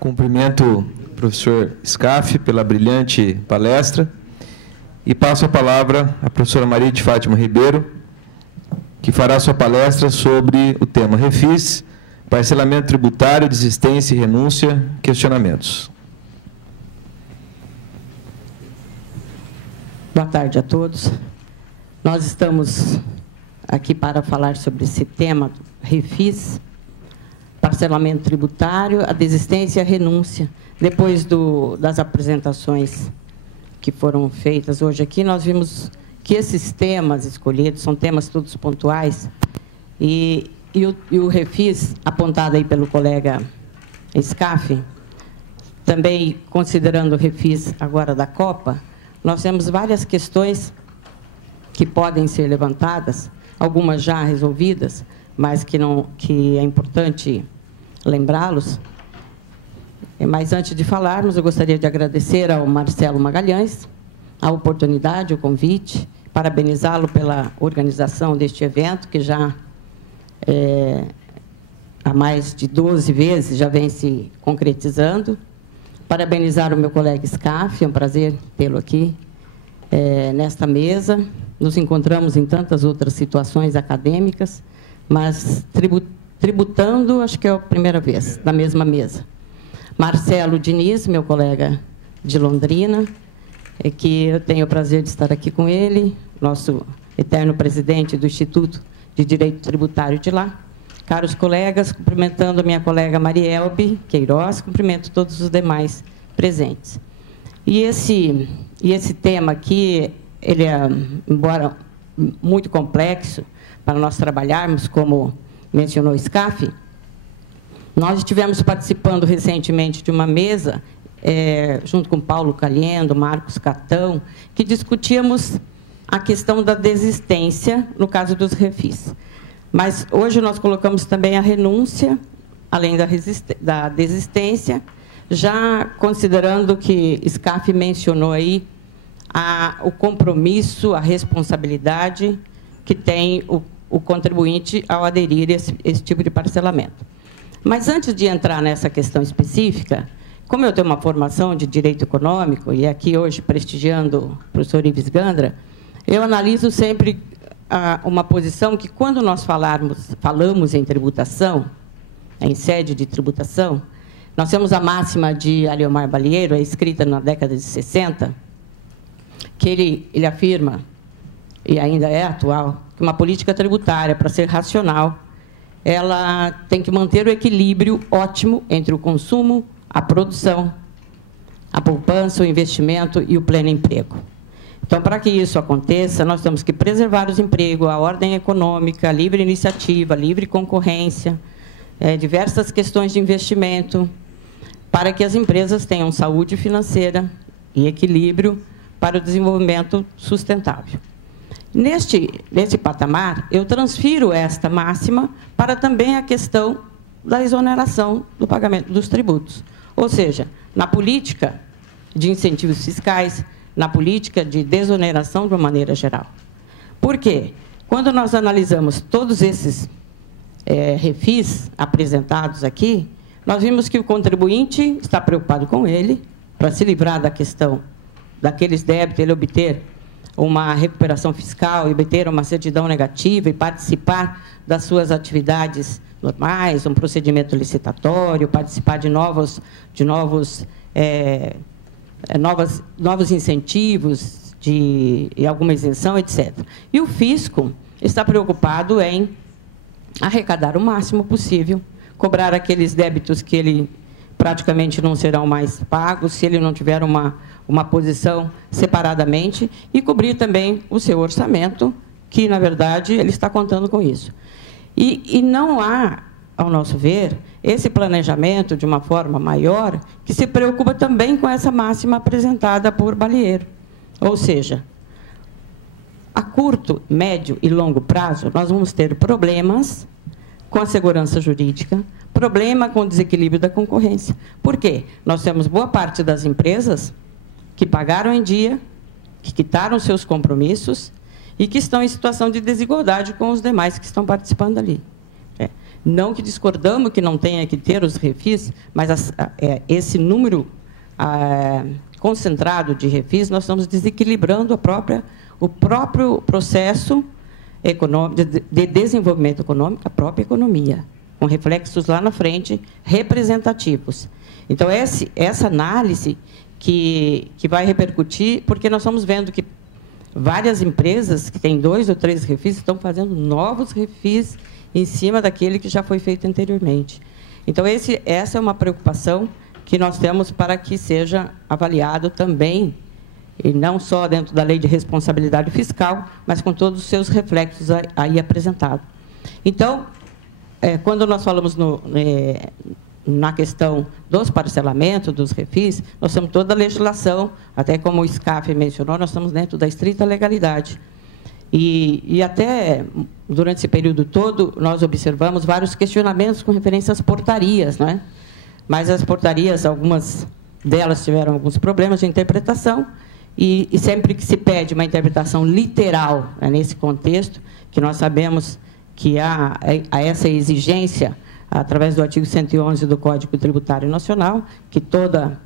Cumprimento o professor Scaff pela brilhante palestra e passo a palavra à professora Maria de Fátima Ribeiro, que fará sua palestra sobre o tema Refis, parcelamento tributário, desistência e renúncia, questionamentos. Boa tarde a todos. Nós estamos aqui para falar sobre esse tema, Refis, parcelamento tributário, a desistência e a renúncia. Depois das apresentações que foram feitas hoje aqui, nós vimos que esses temas escolhidos são temas todos pontuais e o Refis, apontado aí pelo colega Scaff, também considerando o Refis agora da Copa, nós temos várias questões que podem ser levantadas, algumas já resolvidas, mas que é importante lembrá-los. Mas, antes de falarmos, eu gostaria de agradecer ao Marcelo Magalhães a oportunidade, o convite, parabenizá-lo pela organização deste evento, que já há mais de 12 vezes já vem se concretizando. Parabenizar o meu colega Scaff, é um prazer tê-lo aqui nesta mesa. Nos encontramos em tantas outras situações acadêmicas, mas tributando, acho que é a primeira vez, na mesma mesa. Marcelo Diniz, meu colega de Londrina, que eu tenho o prazer de estar aqui com ele, nosso eterno presidente do Instituto de Direito Tributário de lá. Caros colegas, cumprimentando a minha colega Marielbe Queiroz, cumprimento todos os demais presentes. E esse tema aqui, ele é, embora muito complexo para nós trabalharmos, como mencionou Scaff, nós estivemos participando recentemente de uma mesa, junto com Paulo Calhendo, Marcos Catão, que discutíamos a questão da desistência no caso dos refis. Mas hoje nós colocamos também a renúncia, além da desistência, já considerando que Scaff mencionou aí o compromisso, a responsabilidade que tem o contribuinte ao aderir a esse tipo de parcelamento. Mas, antes de entrar nessa questão específica, como eu tenho uma formação de direito econômico, e aqui hoje prestigiando o professor Ives Gandra, eu analiso sempre uma posição que, quando nós falamos em tributação, em sede de tributação, nós temos a máxima de Aliomar Balieiro, escrita na década de 60, que ele afirma, e ainda é atual, que uma política tributária, para ser racional, ela tem que manter o equilíbrio ótimo entre o consumo, a produção, a poupança, o investimento e o pleno emprego. Então, para que isso aconteça, nós temos que preservar os empregos, a ordem econômica, a livre iniciativa, a livre concorrência, diversas questões de investimento, para que as empresas tenham saúde financeira e equilíbrio para o desenvolvimento sustentável. Neste patamar, eu transfiro esta máxima para também a questão da exoneração do pagamento dos tributos. Ou seja, na política de incentivos fiscais, na política de desoneração de uma maneira geral. Por quê? Quando nós analisamos todos esses refis apresentados aqui, nós vimos que o contribuinte está preocupado com ele, para se livrar da questão daqueles débitos, ele obter uma recuperação fiscal e obter uma certidão negativa e participar das suas atividades normais, um procedimento licitatório, participar de novos incentivos, de alguma isenção, etc. E o fisco está preocupado em arrecadar o máximo possível, cobrar aqueles débitos que ele praticamente não serão mais pagos, se ele não tiver uma posição separadamente, e cobrir também o seu orçamento, que, na verdade, ele está contando com isso. E não há, ao nosso ver, esse planejamento de uma forma maior, que se preocupa também com essa máxima apresentada por Balieiro. Ou seja, a curto, médio e longo prazo, nós vamos ter problemas com a segurança jurídica, problema com o desequilíbrio da concorrência. Por quê? Nós temos boa parte das empresas que pagaram em dia, que quitaram seus compromissos e que estão em situação de desigualdade com os demais que estão participando ali. Não que discordamos que não tenha que ter os refis, mas esse número concentrado de refis, nós estamos desequilibrando o próprio processo econômico, de desenvolvimento econômico, a própria economia, com reflexos lá na frente representativos. Então, essa análise que vai repercutir, porque nós estamos vendo que várias empresas que têm 2 ou 3 refis estão fazendo novos refis em cima daquele que já foi feito anteriormente. Então, essa é uma preocupação que nós temos para que seja avaliado também, e não só dentro da Lei de Responsabilidade Fiscal, mas com todos os seus reflexos aí apresentados. Então, quando nós falamos na questão dos parcelamentos, dos refis, nós temos toda a legislação, até como o SCAF mencionou, nós estamos dentro da estrita legalidade. E até, durante esse período todo, nós observamos vários questionamentos com referência às portarias, não é? Mas as portarias, algumas delas tiveram alguns problemas de interpretação, e sempre que se pede uma interpretação literal, nesse contexto, que nós sabemos que há essa exigência, através do artigo 111 do Código Tributário Nacional, que toda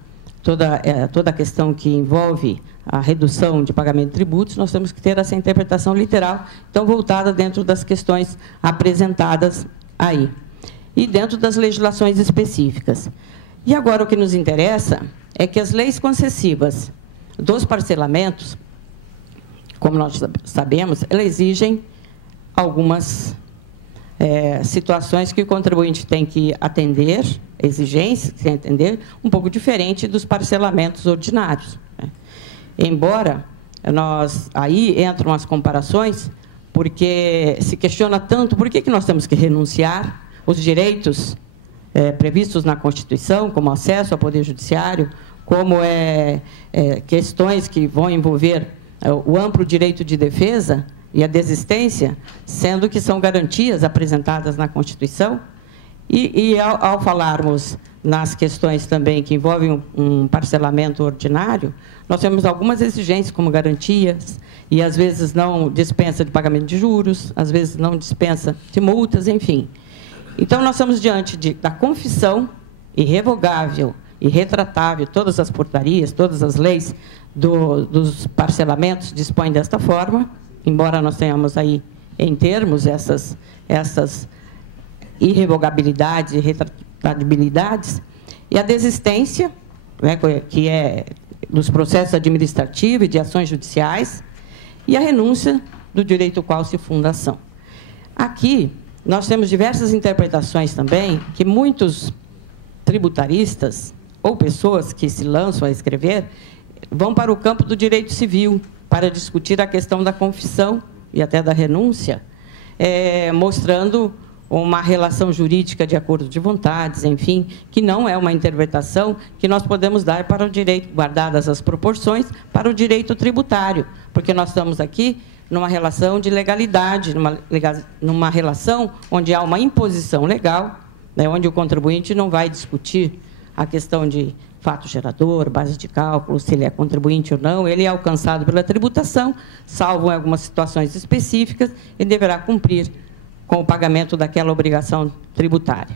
a questão que envolve a redução de pagamento de tributos, nós temos que ter essa interpretação literal, então, voltada dentro das questões apresentadas aí, e dentro das legislações específicas. E agora o que nos interessa é que as leis concessivas dos parcelamentos, como nós sabemos, elas exigem algumas situações que o contribuinte tem que atender, exigências que tem que atender, um pouco diferente dos parcelamentos ordinários, né? Embora aí entram as comparações, porque se questiona tanto por que nós temos que renunciar os direitos previstos na Constituição, como acesso ao Poder Judiciário, como questões que vão envolver o amplo direito de defesa e a desistência, sendo que são garantias apresentadas na Constituição. E ao falarmos nas questões também que envolvem um parcelamento ordinário, nós temos algumas exigências como garantias, e às vezes não dispensa de pagamento de juros, às vezes não dispensa de multas, enfim. Então, nós estamos diante da confissão irrevogável e retratável, todas as portarias, todas as leis dos parcelamentos dispõem desta forma, embora nós tenhamos aí, em termos, essas irrevogabilidades e retratabilidades, e a desistência, né, que é dos processos administrativos e de ações judiciais, e a renúncia do direito ao qual se funda a ação. Aqui, nós temos diversas interpretações também, que muitos tributaristas, ou pessoas que se lançam a escrever, vão para o campo do direito civil, para discutir a questão da confissão e até da renúncia, mostrando uma relação jurídica de acordo de vontades, enfim, que não é uma interpretação que nós podemos dar para o direito, guardadas as proporções, para o direito tributário, porque nós estamos aqui numa relação de legalidade, numa relação onde há uma imposição legal, né, onde o contribuinte não vai discutir a questão de fato gerador, base de cálculo, se ele é contribuinte ou não, ele é alcançado pela tributação, salvo em algumas situações específicas, ele deverá cumprir com o pagamento daquela obrigação tributária.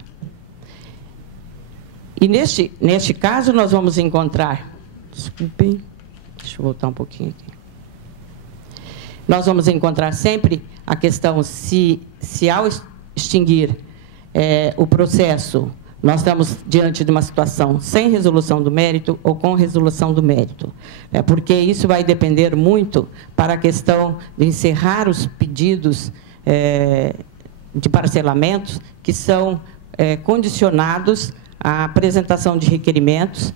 E, neste caso, nós vamos encontrar... Desculpem, deixa eu voltar um pouquinho aqui. Nós vamos encontrar sempre a questão se ao extinguir o processo, nós estamos diante de uma situação sem resolução do mérito ou com resolução do mérito, porque isso vai depender muito para a questão de encerrar os pedidos de parcelamentos que são condicionados à apresentação de requerimentos,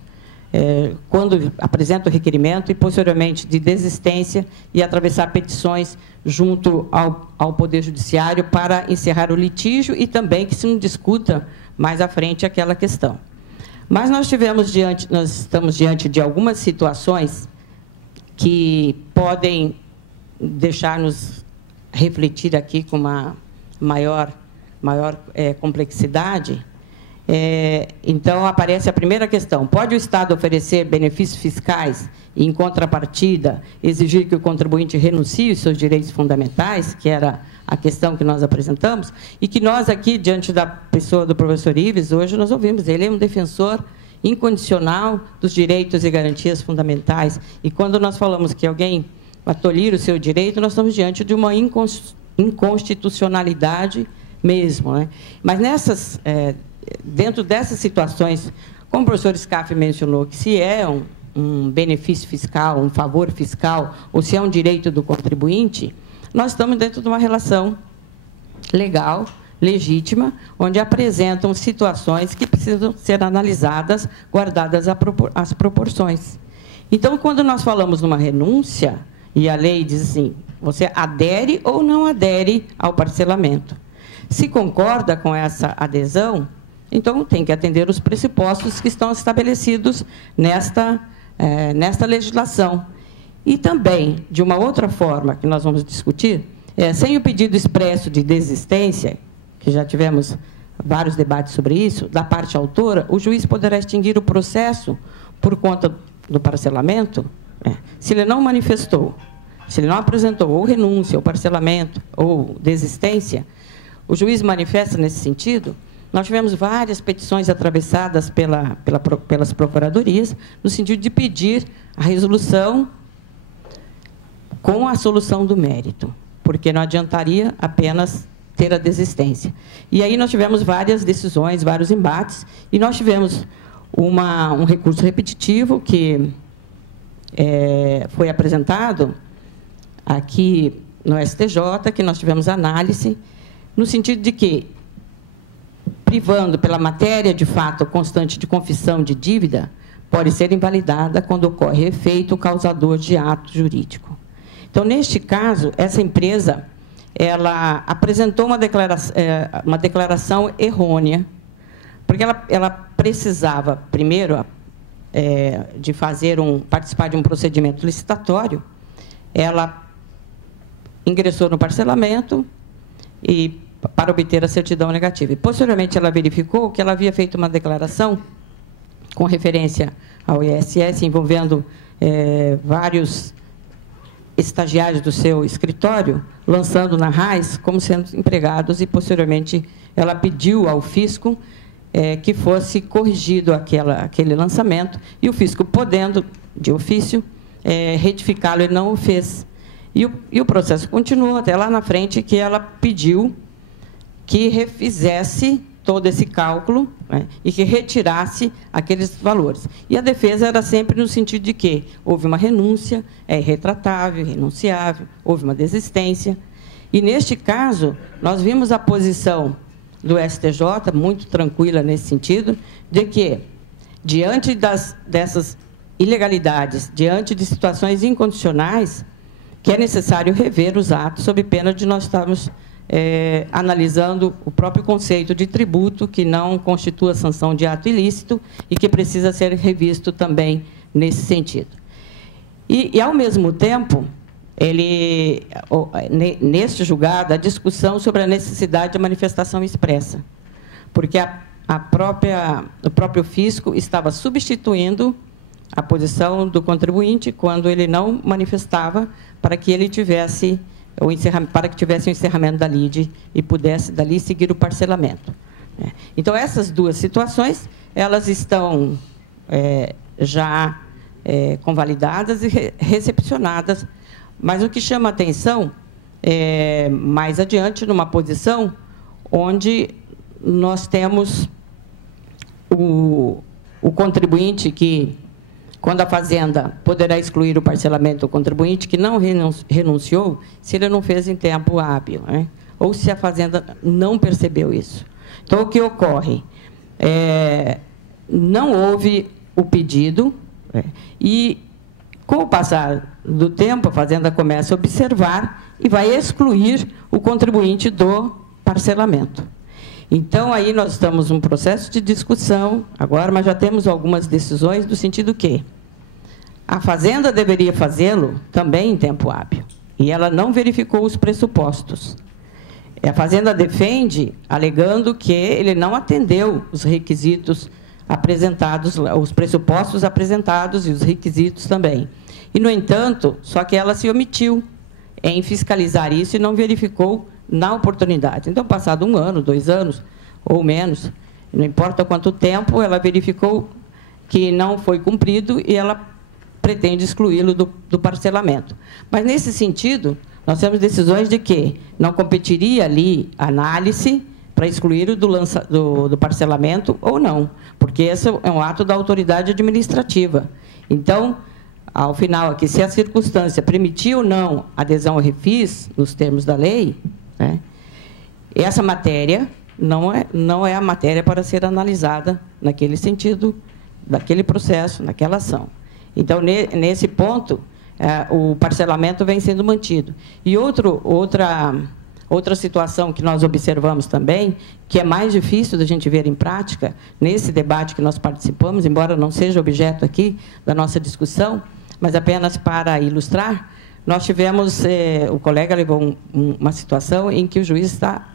quando apresenta o requerimento e, posteriormente, de desistência e atravessar petições junto ao Poder Judiciário para encerrar o litígio e também que se não discuta mais à frente aquela questão. Mas nós estamos diante de algumas situações que podem deixar-nos refletir aqui com uma maior complexidade. Então, aparece a primeira questão. Pode o Estado oferecer benefícios fiscais e, em contrapartida, exigir que o contribuinte renuncie os seus direitos fundamentais, que era a questão que nós apresentamos, e que nós aqui, diante da pessoa do professor Ives, hoje nós ouvimos, ele é um defensor incondicional dos direitos e garantias fundamentais. E quando nós falamos que alguém vai tolir o seu direito, nós estamos diante de uma inconstitucionalidade mesmo, né? Mas dentro dessas situações, como o professor Scaff mencionou, que se é um benefício fiscal, um favor fiscal, ou se é um direito do contribuinte, nós estamos dentro de uma relação legal, legítima, onde apresentam situações que precisam ser analisadas, guardadas as proporções. Então, quando nós falamos numa renúncia, e a lei diz assim, você adere ou não adere ao parcelamento. Se concorda com essa adesão, então tem que atender os pressupostos que estão estabelecidos nesta legislação. E também, de uma outra forma que nós vamos discutir, sem o pedido expresso de desistência, que já tivemos vários debates sobre isso, da parte autora, o juiz poderá extinguir o processo por conta do parcelamento, se ele não manifestou, se ele não apresentou ou renúncia, ou parcelamento, ou desistência, o juiz manifesta nesse sentido. Nós tivemos várias petições atravessadas pelas procuradorias, no sentido de pedir a resolução com a solução do mérito, porque não adiantaria apenas ter a desistência. E aí nós tivemos várias decisões, vários embates, e nós tivemos um recurso repetitivo que foi apresentado aqui no STJ, que nós tivemos análise, no sentido de que, privando pela matéria de fato constante de confissão de dívida, pode ser invalidada quando ocorre efeito causador de ato jurídico. Então, neste caso, essa empresa ela apresentou uma declaração errônea, porque ela precisava, primeiro, de participar de um procedimento licitatório. Ela ingressou no parcelamento para obter a certidão negativa. E, posteriormente, ela verificou que ela havia feito uma declaração com referência ao ISS, envolvendo vários estagiários do seu escritório, lançando na RAIS como sendo empregados, e, posteriormente, ela pediu ao fisco que fosse corrigido aquele lançamento, e o fisco, podendo, de ofício, retificá-lo, ele não o fez. E o processo continuou até lá na frente, que ela pediu que refizesse todo esse cálculo, né, e que retirasse aqueles valores. E a defesa era sempre no sentido de que houve uma renúncia, é irretratável, renunciável, houve uma desistência. E, neste caso, nós vimos a posição do STJ, muito tranquila nesse sentido, de que, diante dessas ilegalidades, diante de situações incondicionais, que é necessário rever os atos, sob pena de nós estarmos analisando o próprio conceito de tributo, que não constitua sanção de ato ilícito e que precisa ser revisto também nesse sentido. E ao mesmo tempo, neste julgado, a discussão sobre a necessidade de manifestação expressa, porque o próprio fisco estava substituindo a posição do contribuinte quando ele não manifestava, para que ele tivesse o encerramento da lide e pudesse dali seguir o parcelamento. Então, essas duas situações, elas estão já convalidadas e recepcionadas, mas o que chama a atenção é, mais adiante, numa posição onde nós temos o contribuinte que, quando a Fazenda poderá excluir o parcelamento do contribuinte que não renunciou, se ele não fez em tempo hábil, né? Ou se a Fazenda não percebeu isso. Então, o que ocorre? Não houve o pedido, e, com o passar do tempo, a Fazenda começa a observar e vai excluir o contribuinte do parcelamento. Então, aí nós estamos num processo de discussão agora, mas já temos algumas decisões do sentido que a Fazenda deveria fazê-lo também em tempo hábil, e ela não verificou os pressupostos. A Fazenda defende, alegando que ele não atendeu os requisitos apresentados, os pressupostos apresentados e os requisitos também. E, no entanto, só que ela se omitiu em fiscalizar isso e não verificou na oportunidade. Então, passado 1 ano, 2 anos ou menos, não importa quanto tempo, ela verificou que não foi cumprido e ela pretende excluí-lo do parcelamento. Mas, nesse sentido, nós temos decisões de que não competiria ali análise para excluir do parcelamento ou não, porque esse é um ato da autoridade administrativa. Então, ao final, aqui, se a circunstância permitir ou não adesão ao refis, nos termos da lei, né, essa matéria não é a matéria para ser analisada naquele sentido, daquele processo, naquela ação. Então, nesse ponto, o parcelamento vem sendo mantido. E outra situação que nós observamos também, que é mais difícil da gente ver em prática, nesse debate que nós participamos, embora não seja objeto aqui da nossa discussão, mas apenas para ilustrar, nós tivemos, o colega levou uma situação em que o juiz está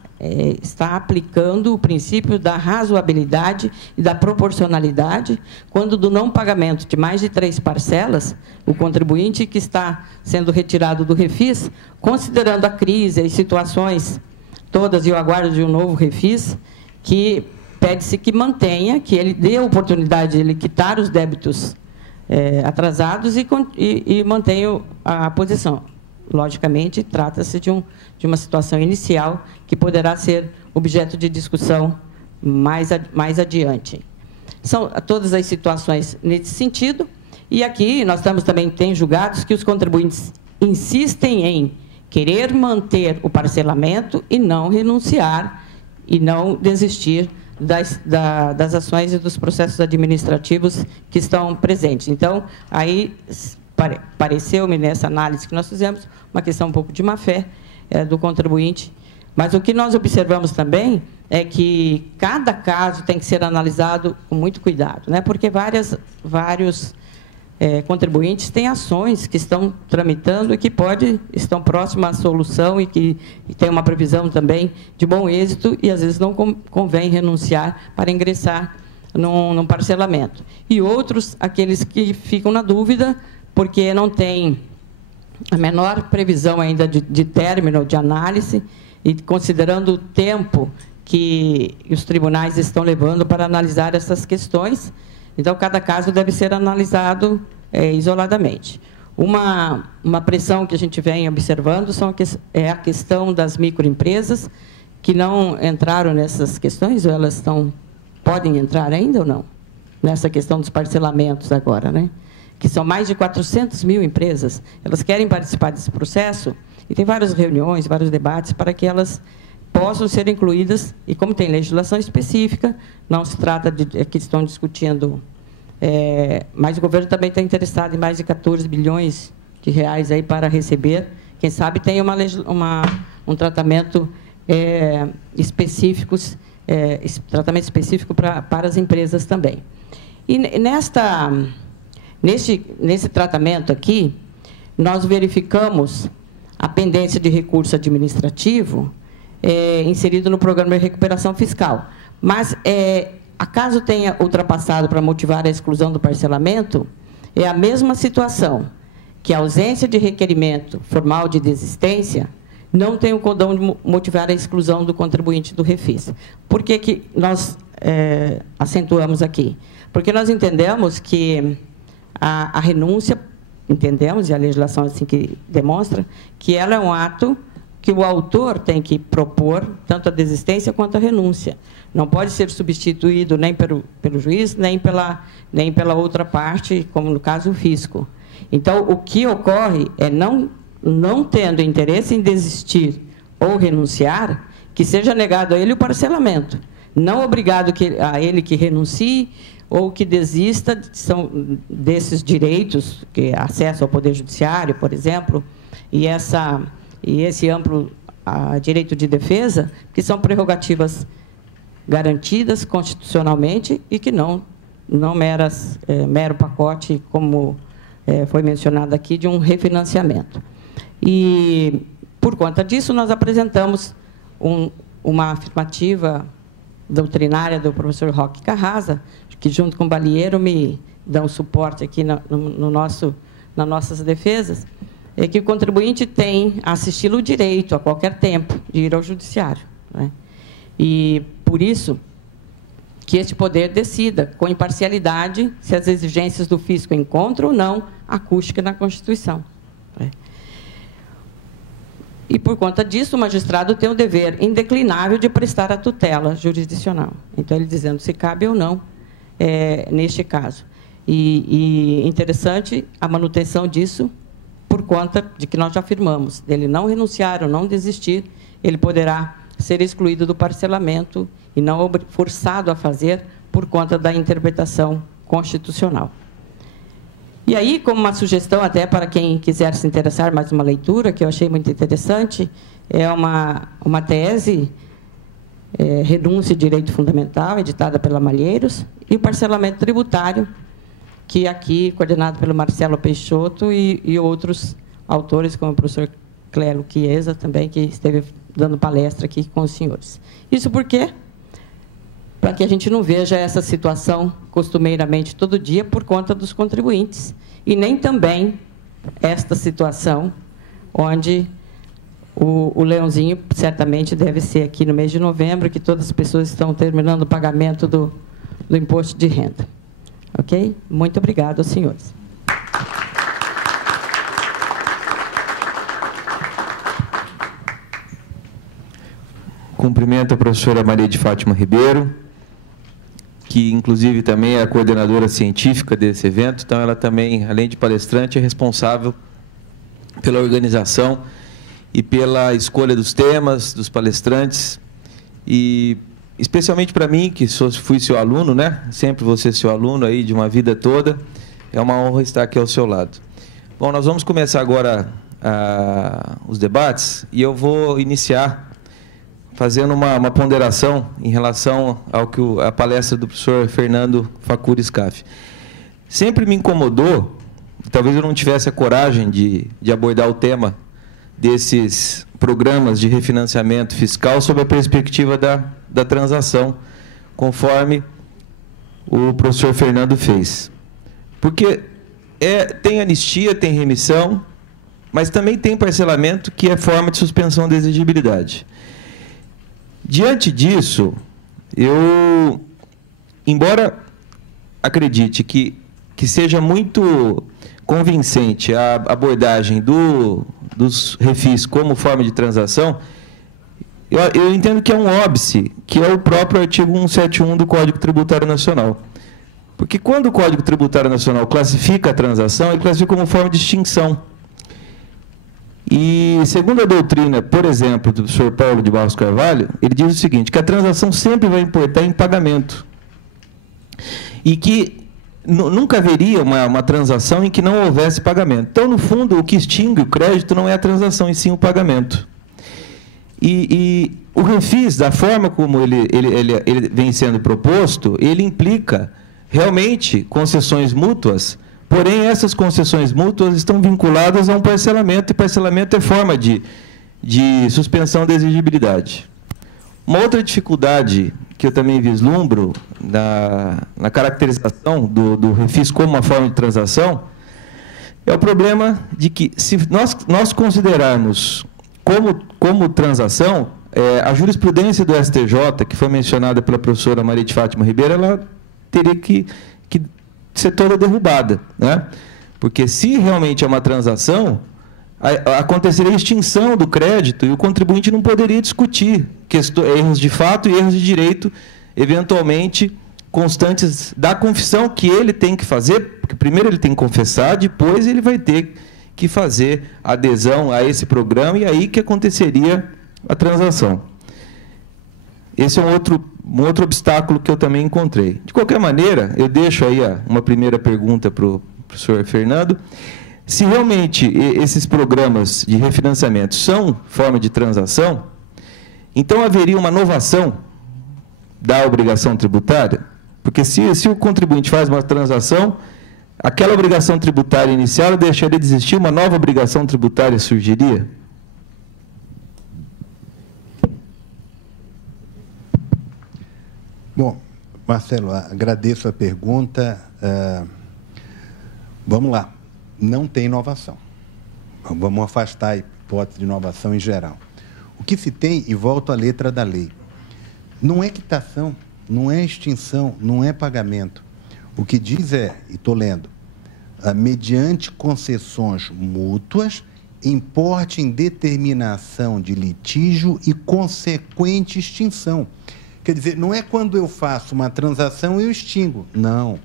aplicando o princípio da razoabilidade e da proporcionalidade, quando do não pagamento de mais de 3 parcelas, o contribuinte que está sendo retirado do refis, considerando a crise, as situações todas e o aguardo de um novo refis, que pede-se que mantenha, que ele dê a oportunidade de ele quitar os débitos atrasados e mantenha a posição. Logicamente, trata-se de uma situação inicial que poderá ser objeto de discussão mais adiante. São todas as situações nesse sentido, e aqui nós tem julgados que os contribuintes insistem em querer manter o parcelamento e não renunciar e não desistir das ações e dos processos administrativos que estão presentes. Então, aí pareceu-me, nessa análise que nós fizemos, uma questão um pouco de má-fé do contribuinte. Mas o que nós observamos também é que cada caso tem que ser analisado com muito cuidado, né? Porque vários contribuintes têm ações que estão tramitando e que estão próximas à solução e que tem uma previsão também de bom êxito e, às vezes, não convém renunciar para ingressar num parcelamento. E outros, aqueles que ficam na dúvida, porque não tem a menor previsão ainda de término de análise e considerando o tempo que os tribunais estão levando para analisar essas questões. Então, cada caso deve ser analisado isoladamente. Uma pressão que a gente vem observando é a questão das microempresas, que não entraram nessas questões, ou elas podem entrar ainda ou não? Nessa questão dos parcelamentos agora, né? Que são mais de 400 mil empresas, elas querem participar desse processo, e tem várias reuniões, vários debates, para que elas possam ser incluídas, e como tem legislação específica, não se trata de que estão discutindo, mas o governo também está interessado em mais de 14 bilhões de reais aí para receber, quem sabe tem um tratamento específico para as empresas também. E nesse tratamento aqui, nós verificamos a pendência de recurso administrativo inserido no programa de recuperação fiscal. Mas, acaso tenha ultrapassado para motivar a exclusão do parcelamento, é a mesma situação, que a ausência de requerimento formal de desistência não tem o condão de motivar a exclusão do contribuinte do refis. Por que nós acentuamos aqui? Porque nós entendemos que a renúncia, entendemos, e a legislação assim que demonstra, que ela é um ato que o autor tem que propor, tanto a desistência quanto a renúncia. Não pode ser substituído nem pelo juiz, nem pela outra parte, como no caso o fisco. Então, o que ocorre é, não tendo interesse em desistir ou renunciar, que seja negado a ele o parcelamento. Não obrigado a ele que renuncie ou que desista desses direitos, que é acesso ao Poder Judiciário, por exemplo, e esse amplo direito de defesa, que são prerrogativas garantidas constitucionalmente e que não mero pacote, como foi mencionado aqui, de um refinanciamento. E, por conta disso, nós apresentamos uma afirmativa doutrinária do professor Roque Carrasa, que, junto com o Balieiro, me dão suporte aqui nas nossas defesas, é que o contribuinte tem a assisti-lo o direito, a qualquer tempo, de ir ao judiciário, né? E, por isso, que este poder decida, com imparcialidade, se as exigências do fisco encontram ou não acústica na Constituição, né? E, por conta disso, o magistrado tem o dever indeclinável de prestar a tutela jurisdicional. Então, ele dizendo se cabe ou não, neste caso. E interessante a manutenção disso, por conta de que nós já afirmamos, dele não renunciar ou não desistir, ele poderá ser excluído do parcelamento e não forçado a fazer por conta da interpretação constitucional. E aí, como uma sugestão, até para quem quiser se interessar, mais uma leitura, que eu achei muito interessante, é uma tese, Renúncia de Direito Fundamental, editada pela Malheiros, e o parcelamento tributário, que aqui, coordenado pelo Marcelo Peixoto e outros autores, como o professor Clélio Chiesa, também, que esteve dando palestra aqui com os senhores. Isso por quê? Para que a gente não veja essa situação costumeiramente todo dia por conta dos contribuintes, e nem também esta situação onde o leãozinho certamente deve ser aqui no mês de novembro, que todas as pessoas estão terminando o pagamento do imposto de renda. Ok? Muito obrigado aos senhores. Cumprimento a professora Maria de Fátima Ribeiro, que, inclusive, também é a coordenadora científica desse evento. Então, ela também, além de palestrante, é responsável pela organização e pela escolha dos temas, dos palestrantes. E, especialmente para mim, que fui seu aluno, né? Sempre vou ser seu aluno aí de uma vida toda. É uma honra estar aqui ao seu lado. Bom, nós vamos começar agora os debates, e eu vou iniciar fazendo uma ponderação em relação ao que a palestra do professor Fernando Facuri Scaff. Sempre me incomodou, talvez eu não tivesse a coragem de abordar o tema desses programas de refinanciamento fiscal sob a perspectiva da transação, conforme o professor Fernando fez. Porque tem anistia, tem remissão, mas também tem parcelamento, que é forma de suspensão da exigibilidade. Diante disso, eu, embora acredite que seja muito convincente a abordagem dos refis como forma de transação, eu entendo que é um óbice, que é o próprio artigo 171 do Código Tributário Nacional. Porque quando o Código Tributário Nacional classifica a transação, ele classifica como forma de extinção. E, segundo a doutrina, por exemplo, do professor Paulo de Barros Carvalho, ele diz o seguinte, que a transação sempre vai importar em pagamento. E que nunca haveria uma transação em que não houvesse pagamento. Então, no fundo, o que extingue o crédito não é a transação, e sim o pagamento. E o refis, da forma como ele vem sendo proposto, ele implica realmente concessões mútuas. Porém, essas concessões mútuas estão vinculadas a um parcelamento, e parcelamento é forma de suspensão da exigibilidade. Uma outra dificuldade que eu também vislumbro na caracterização do refis como uma forma de transação é o problema de que, se nós considerarmos como transação, a jurisprudência do STJ, que foi mencionada pela professora Maria de Fátima Ribeiro, ela teria que ser toda derrubada, né? Porque, se realmente é uma transação, aconteceria a extinção do crédito e o contribuinte não poderia discutir erros de fato e erros de direito, eventualmente constantes da confissão que ele tem que fazer, porque primeiro ele tem que confessar, depois ele vai ter que fazer adesão a esse programa, e aí que aconteceria a transação. Esse é um outro obstáculo que eu também encontrei. De qualquer maneira, eu deixo aí uma primeira pergunta para o professor Fernando. Se realmente esses programas de refinanciamento são forma de transação, então haveria uma novação da obrigação tributária? Porque se o contribuinte faz uma transação, aquela obrigação tributária inicial deixaria de existir, uma nova obrigação tributária surgiria? Bom, Marcelo, agradeço a pergunta. Vamos lá. Não tem inovação. Vamos afastar a hipótese de inovação em geral. O que se tem, e volto à letra da lei, não é quitação, não é extinção, não é pagamento. O que diz é, e estou lendo, mediante concessões mútuas, importe em determinação de litígio e consequente extinção. Quer dizer, não é quando eu faço uma transação eu extingo. Não.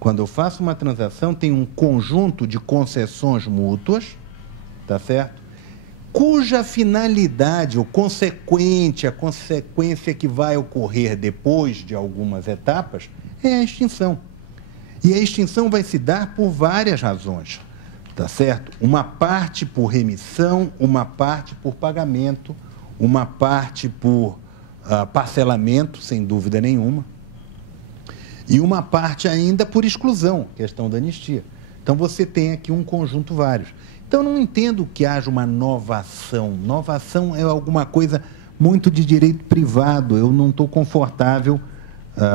Quando eu faço uma transação, tem um conjunto de concessões mútuas, tá certo? Cuja finalidade, ou consequente, a consequência que vai ocorrer depois de algumas etapas, é a extinção. E a extinção vai se dar por várias razões, tá certo? Uma parte por remissão, uma parte por pagamento, uma parte por parcelamento, sem dúvida nenhuma, e uma parte ainda por exclusão, questão da anistia. Então, você tem aqui um conjunto vários. Então, eu não entendo que haja uma novação. Novação é alguma coisa muito de direito privado. Eu não estou confortável.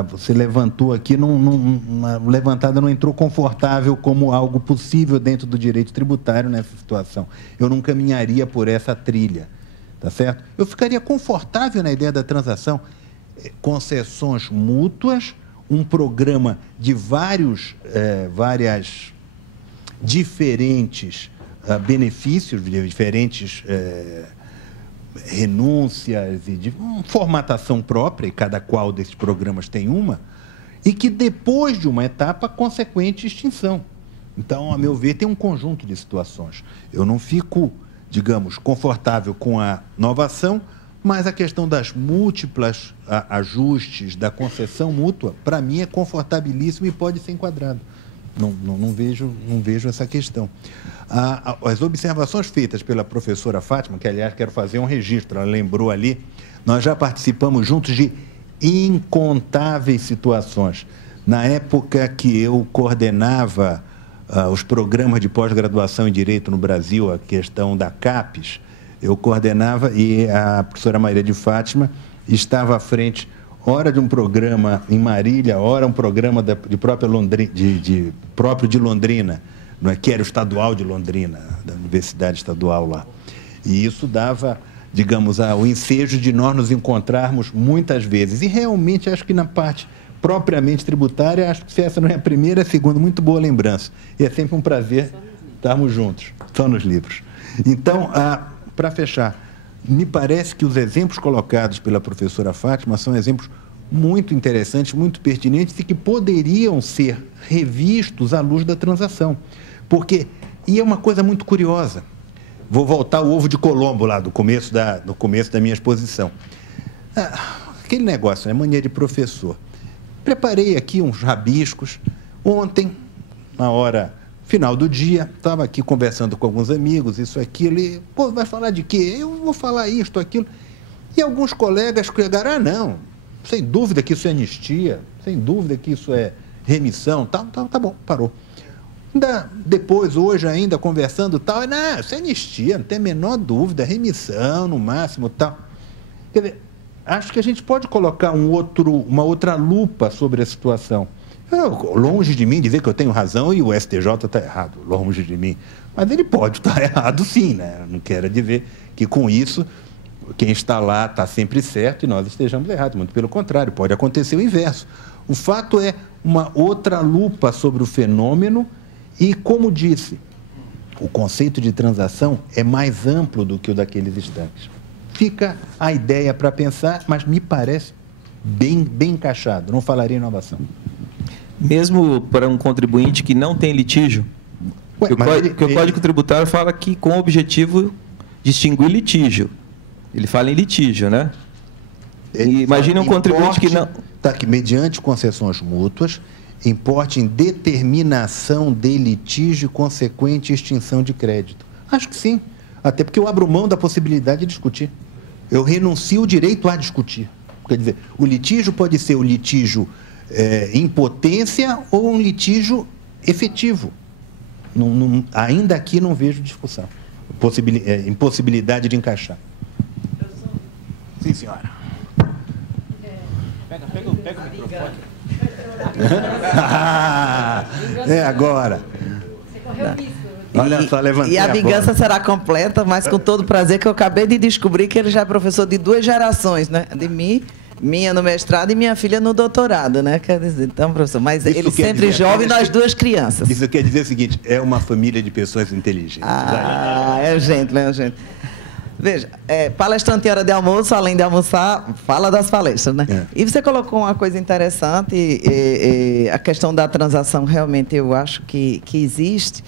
Você levantou aqui, uma levantada não entrou confortável como algo possível dentro do direito tributário nessa situação. Eu não caminharia por essa trilha, tá certo? Eu ficaria confortável na ideia da transação. Concessões mútuas, um programa de várias diferentes benefícios, de diferentes renúncias e de formatação própria, e cada qual desses programas tem uma, e que depois de uma etapa, consequente extinção. Então, a meu ver, tem um conjunto de situações. Eu não fico, digamos, confortável com a novação, mas a questão das múltiplas ajustes da concessão mútua, para mim, é confortabilíssimo e pode ser enquadrado. Não vejo essa questão. As observações feitas pela professora Fátima, que, aliás, quero fazer um registro, ela lembrou ali, nós já participamos juntos de incontáveis situações. Na época que eu coordenava os programas de pós-graduação em Direito no Brasil, a questão da CAPES, eu coordenava e a professora Maria de Fátima estava à frente, ora de um programa em Marília, ora um programa próprio de Londrina, não é, que era o estadual de Londrina, da Universidade Estadual lá. E isso dava, digamos, o ensejo de nós nos encontrarmos muitas vezes. E realmente acho que na parte propriamente tributária, acho que essa não é a primeira, a segunda, muito boa lembrança. E é sempre um prazer estarmos juntos, só nos livros. Então, para fechar, me parece que os exemplos colocados pela professora Fátima são exemplos muito interessantes, muito pertinentes e que poderiam ser revistos à luz da transação. Porque, e é uma coisa muito curiosa, vou voltar ao ovo de Colombo lá, do começo da minha exposição. Aquele negócio, né, mania de professor. Preparei aqui uns rabiscos. Ontem, na hora final do dia, estava aqui conversando com alguns amigos, isso, aquilo, e, pô, vai falar de quê? Eu vou falar isto, aquilo. E alguns colegas chegaram, não, sem dúvida que isso é anistia, sem dúvida que isso é remissão, tal, tá bom, parou. Depois, hoje ainda, conversando, tal, não, isso é anistia, não tem a menor dúvida, remissão, no máximo, tal. Quer dizer, acho que a gente pode colocar uma outra lupa sobre a situação. Longe de mim dizer que eu tenho razão e o STJ está errado, longe de mim. Mas ele pode estar errado sim, né? Não quero dizer que com isso quem está lá está sempre certo e nós estejamos errados. Muito pelo contrário, pode acontecer o inverso. O fato é uma outra lupa sobre o fenômeno e, como disse, o conceito de transação é mais amplo do que o daqueles instantes. Fica a ideia para pensar, mas me parece bem encaixado. Não falaria inovação. Mesmo para um contribuinte que não tem litígio, o Código Tributário fala que com o objetivo de extinguir litígio. Ele fala em litígio, né? Imagina um contribuinte que não... Está aqui, mediante concessões mútuas, importe em determinação de litígio e consequente extinção de crédito. Acho que sim. Até porque eu abro mão da possibilidade de discutir. Eu renuncio o direito a discutir. Quer dizer, o litígio pode ser o litígio em potência ou um litígio efetivo. Ainda aqui não vejo discussão. Impossibilidade de encaixar. Sim, senhora. Pega o microfone. É agora. Você correu risco. Olha só, levantei e a vingança bola. será completa, mas com todo prazer, que eu acabei de descobrir que ele já é professor de 2 gerações, né? De mim, minha no mestrado e minha filha no doutorado, né? Quer dizer, então, professor, mas Isso ele quer sempre dizer, jovem, nós 2 crianças. Isso quer dizer o seguinte, é uma família de pessoas inteligentes. É gente, é gente. Veja, palestrante em hora de almoço, além de almoçar, fala das palestras, né? E você colocou uma coisa interessante, a questão da transação, realmente eu acho que existe.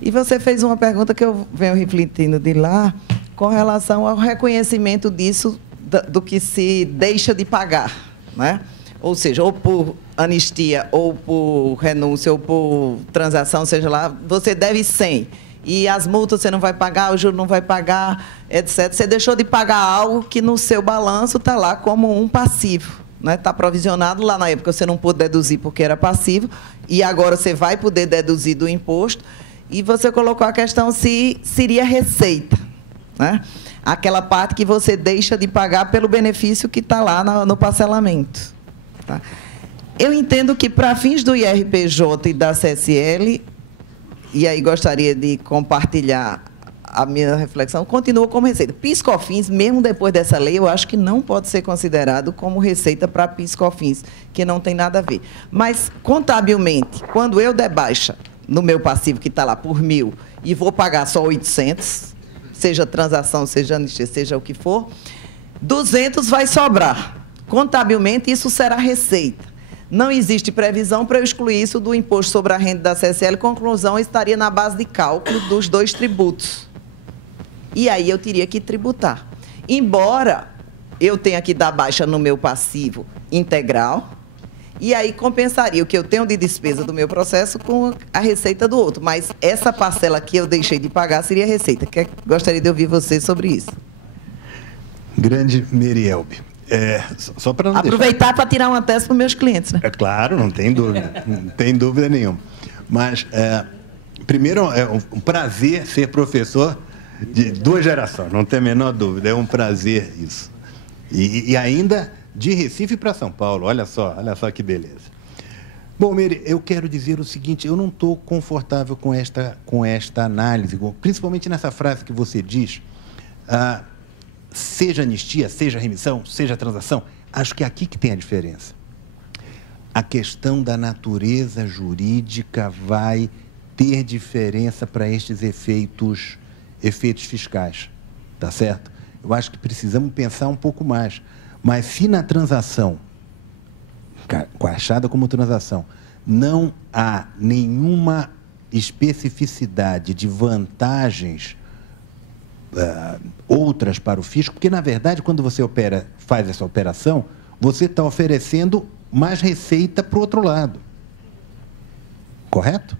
E você fez uma pergunta que eu venho refletindo de lá, com relação ao reconhecimento disso, do que se deixa de pagar, né? Ou seja, ou por anistia, ou por renúncia, ou por transação, seja lá, você deve 100. E as multas você não vai pagar, o juro não vai pagar, etc. Você deixou de pagar algo que no seu balanço está lá como um passivo, né? Está provisionado, lá na época você não pôde deduzir porque era passivo, e agora você vai poder deduzir do imposto, e você colocou a questão se seria receita, né? Aquela parte que você deixa de pagar pelo benefício que está lá no parcelamento. Tá? Eu entendo que, para fins do IRPJ e da CSL, e aí gostaria de compartilhar a minha reflexão, continua como receita. PIS/COFINS, mesmo depois dessa lei, eu acho que não pode ser considerado como receita para PIS/COFINS, que não tem nada a ver. Mas, contabilmente, quando eu der baixa no meu passivo, que está lá por 1.000, e vou pagar só 800, seja transação, seja anistia, seja o que for, 200 vai sobrar. Contabilmente, isso será receita. Não existe previsão para eu excluir isso do imposto sobre a renda da CSL. Conclusão, estaria na base de cálculo dos 2 tributos. E aí eu teria que tributar. Embora eu tenha que dar baixa no meu passivo integral, e aí compensaria o que eu tenho de despesa do meu processo com a receita do outro. Mas essa parcela que eu deixei de pagar seria receita. Gostaria de ouvir você sobre isso. Grande Merielbe. Só para não aproveitar para tirar uma tese para os meus clientes, né? É claro, não tem dúvida, não tem dúvida nenhuma. Mas, primeiro, é um prazer ser professor de 2 gerações, não tem a menor dúvida, é um prazer isso. E ainda de Recife para São Paulo, olha só que beleza. Bom, Meri, eu quero dizer o seguinte, eu não estou confortável com esta análise, principalmente nessa frase que você diz, seja anistia, seja remissão, seja transação, acho que é aqui que tem a diferença. A questão da natureza jurídica vai ter diferença para estes efeitos fiscais, tá certo? Eu acho que precisamos pensar um pouco mais. Mas se na transação, achada como transação, não há nenhuma especificidade de vantagens outras para o fisco, porque, na verdade, quando você faz essa operação, você está oferecendo mais receita para o outro lado. Correto?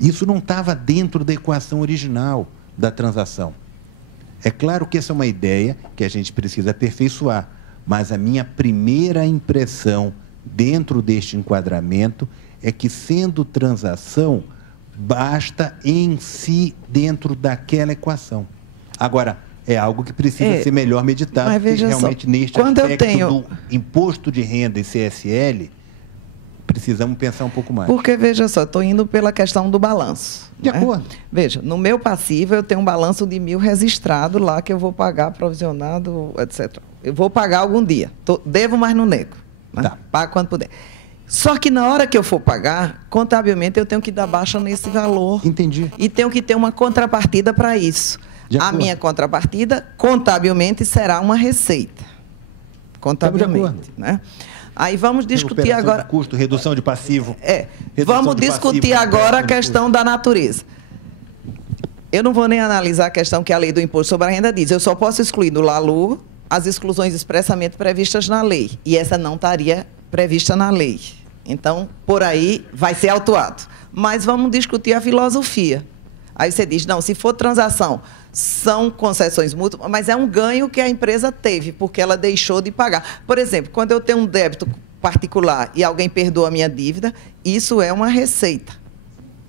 Isso não estava dentro da equação original da transação. É claro que essa é uma ideia que a gente precisa aperfeiçoar, mas a minha primeira impressão dentro deste enquadramento é que, sendo transação, basta em si dentro daquela equação. Agora, é algo que precisa ser melhor meditado, porque realmente neste aspecto do imposto de renda e CSL, precisamos pensar um pouco mais. Porque, veja só, estou indo pela questão do balanço. De acordo. Veja, no meu passivo eu tenho um balanço de 1.000 registrado lá, que eu vou pagar provisionado, etc. Eu vou pagar algum dia. Devo, mas não nego. Né? Tá. Pago quando puder. Só que na hora que eu for pagar, contabilmente eu tenho que dar baixa nesse valor. Entendi. E tenho que ter uma contrapartida para isso. A minha contrapartida, contabilmente, será uma receita. Contabilmente. Né? Aí vamos discutir agora... De custo, redução de passivo. Vamos discutir agora a questão da natureza. Eu não vou nem analisar a questão que a lei do imposto sobre a renda diz. Eu só posso excluir do LALU as exclusões expressamente previstas na lei. E essa não estaria prevista na lei. Então, por aí, vai ser autuado. Mas vamos discutir a filosofia. Aí você diz, não, se for transação, são concessões mútuas, mas é um ganho que a empresa teve, porque ela deixou de pagar. Por exemplo, quando eu tenho um débito particular e alguém perdoa a minha dívida, isso é uma receita.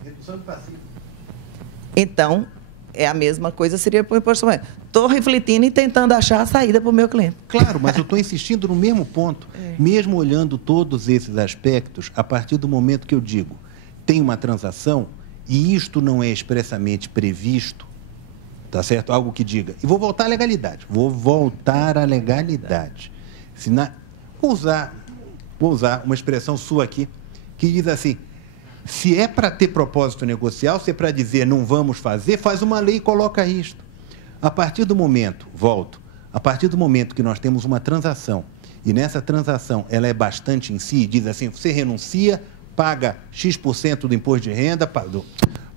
Redução de passivo. Então, é a mesma coisa, seria para o imposto. Estou refletindo e tentando achar a saída para o meu cliente. Claro, mas eu estou insistindo no mesmo ponto. Mesmo olhando todos esses aspectos, a partir do momento que eu digo, tem uma transação e isto não é expressamente previsto, tá certo? Algo que diga, e vou voltar à legalidade, Vou usar uma expressão sua aqui, que diz assim, se é para ter propósito negocial, se é para dizer não vamos fazer, faz uma lei e coloca isto. A partir do momento que nós temos uma transação, e nessa transação ela é bastante em si, diz assim, você renuncia, paga X% do imposto de renda,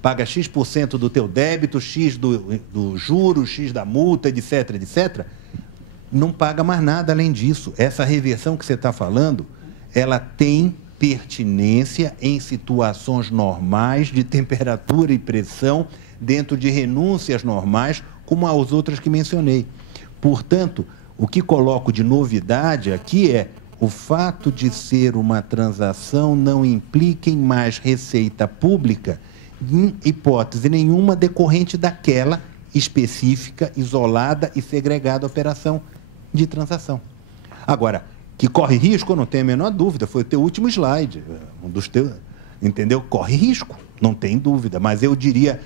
paga X% do teu débito, X do juro, X da multa, etc., etc., não paga mais nada além disso. Essa reversão que você está falando, ela tem pertinência em situações normais de temperatura e pressão, dentro de renúncias normais, como as outras que mencionei. Portanto, o que coloco de novidade aqui é o fato de ser uma transação não implica em mais receita pública, em hipótese nenhuma decorrente daquela específica, isolada e segregada operação de transação. Agora, que corre risco, eu não tenho a menor dúvida, foi o teu último slide, um dos teus, entendeu? Corre risco, não tem dúvida, mas eu diria,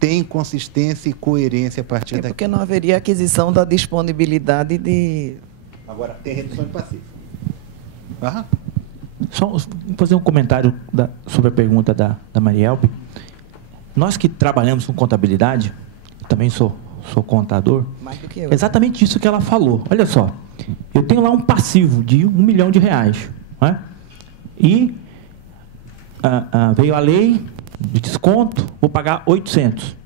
tem consistência e coerência a partir daqui. Porque não haveria aquisição da disponibilidade de... Agora, tem redução de passivo. Aham. Só vou fazer um comentário sobre a pergunta da Marielpe. Nós que trabalhamos com contabilidade, também sou contador, mais do que eu. Exatamente isso que ela falou. Olha só, eu tenho lá um passivo de R$1 milhão, né? E veio a lei de desconto, vou pagar 800.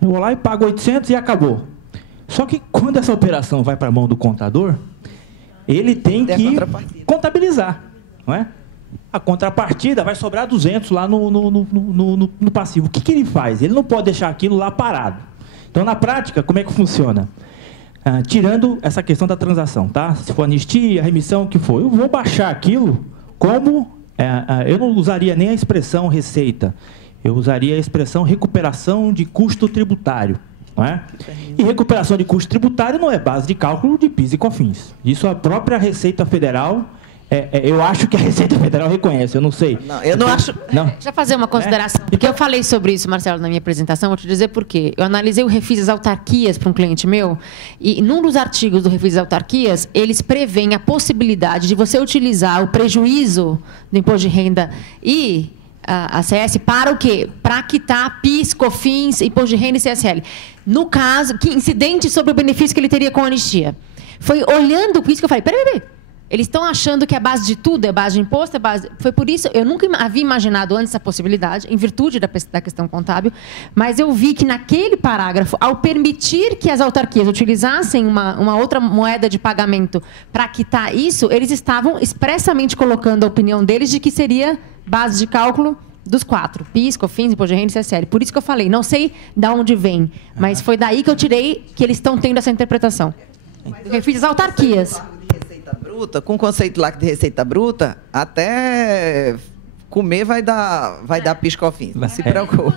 Eu vou lá e pago 800 e acabou. Só que quando essa operação vai para a mão do contador, ele tem que contabilizar, não é? A contrapartida vai sobrar 200 lá no passivo. O que ele faz? Ele não pode deixar aquilo lá parado. Então, na prática, como é que funciona? Tirando essa questão da transação, tá? Se for anistia, remissão, o que for, eu vou baixar aquilo como... eu não usaria nem a expressão receita, eu usaria a expressão recuperação de custo tributário. Não é? E recuperação de custo tributário não é base de cálculo de PIS e COFINS. Isso a própria Receita Federal... eu acho que a Receita Federal reconhece, eu não sei. Não, eu não acho... Não. Deixa eu fazer uma consideração. Porque eu falei sobre isso, Marcelo, na minha apresentação, vou te dizer por quê. Eu analisei o Refis das Autarquias para um cliente meu, e num dos artigos do Refis das Autarquias, eles prevêem a possibilidade de você utilizar o prejuízo do imposto de renda e a CS para o quê? Para quitar PIS, COFINS, imposto de renda e CSL. No caso, que incidente sobre o benefício que ele teria com a anistia. Foi olhando isso que eu falei, peraí. Eles estão achando que a base de tudo é base de imposto, Foi por isso, eu nunca havia imaginado antes essa possibilidade, em virtude da questão contábil, mas eu vi que naquele parágrafo, ao permitir que as autarquias utilizassem uma outra moeda de pagamento para quitar isso, eles estavam expressamente colocando a opinião deles de que seria base de cálculo dos 4, PIS, COFINS, imposto de renda e CSL. Por isso que eu falei, não sei de onde vem, mas foi daí que eu tirei que eles estão tendo essa interpretação. Eu fiz as autarquias. Bruta, com o conceito lá de receita bruta, até comer vai dar PIS, COFINS. Não se preocupe.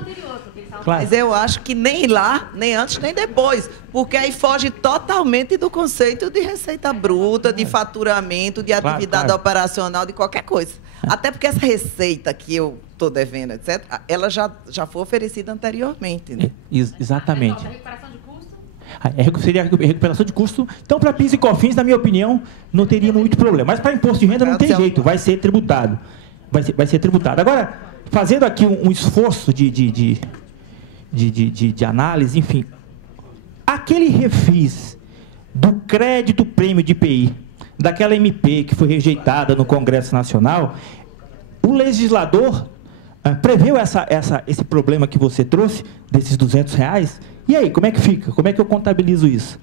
Claro. Mas eu acho que nem lá, nem antes, nem depois. Porque aí foge totalmente do conceito de receita bruta, de faturamento, de atividade operacional, de qualquer coisa. Até porque essa receita que eu estou devendo, etc., ela já foi oferecida anteriormente. Né? Exatamente. Seria recuperação de custo. Então, para PIS e COFINS, na minha opinião, não teria muito problema. Mas para imposto de renda não tem jeito, vai ser tributado. Vai ser tributado. Agora, fazendo aqui um esforço de análise, enfim, aquele refis do crédito prêmio de IPI, daquela MP que foi rejeitada no Congresso Nacional, o legislador preveu esse problema que você trouxe, desses R$200, e aí, como é que fica? Como é que eu contabilizo isso?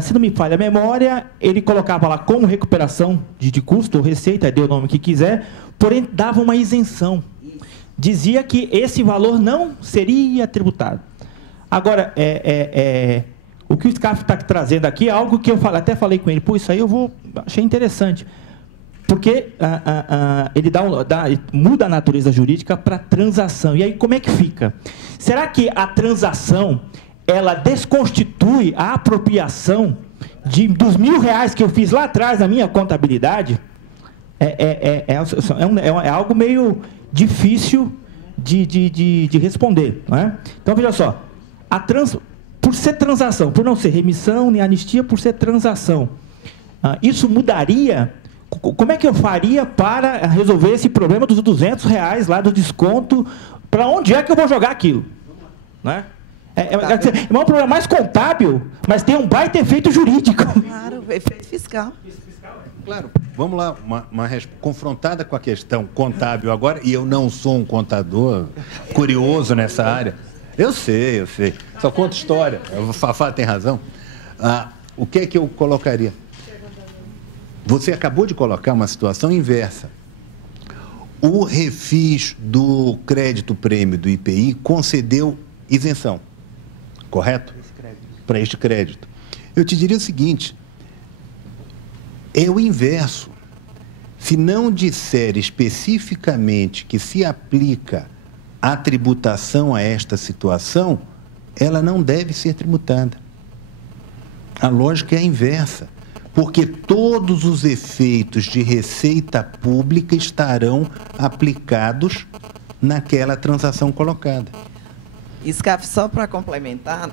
Se não me falha a memória, ele colocava lá como recuperação de custo ou receita, dê o nome que quiser, porém dava uma isenção. Dizia que esse valor não seria tributado. Agora, o que o SCAF está trazendo aqui é algo que eu até falei com ele, isso aí achei interessante. Porque ele muda a natureza jurídica para transação. E aí, como é que fica? Será que a transação ela desconstitui a apropriação dos R$1.000 que eu fiz lá atrás na minha contabilidade? É algo meio difícil de responder. Não é? Então, veja só, por ser transação, por não ser remissão nem anistia, por ser transação, isso mudaria? Como é que eu faria para resolver esse problema dos R$200 lá do desconto? Para onde é que eu vou jogar aquilo? Né? É um problema mais contábil, mas tem um baita efeito jurídico. Claro, efeito fiscal. Claro, vamos lá, confrontada com a questão contábil agora, e eu não sou um contador curioso nessa área. Eu sei. Só conto história. O Fafá tem razão. O que é que eu colocaria? Você acabou de colocar uma situação inversa. O refis do crédito prêmio do IPI concedeu isenção, correto? Para este crédito. Eu te diria o seguinte, é o inverso. Se não disser especificamente que se aplica a tributação a esta situação, ela não deve ser tributada. A lógica é a inversa. Porque todos os efeitos de receita pública estarão aplicados naquela transação colocada. Scaf, só para complementar,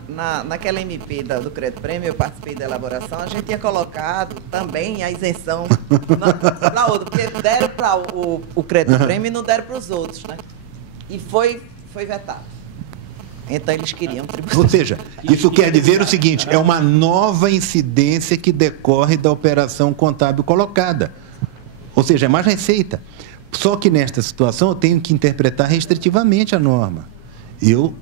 naquela MP do crédito prêmio, eu participei da elaboração, a gente tinha colocado também a isenção na outra, porque deram para o crédito prêmio e não deram para os outros, né? E foi vetado. Então, eles queriam tributar. Ou seja, isso quer dizer o seguinte, é uma nova incidência que decorre da operação contábil colocada. Ou seja, é mais receita. Só que, nesta situação, eu tenho que interpretar restritivamente a norma. Eu,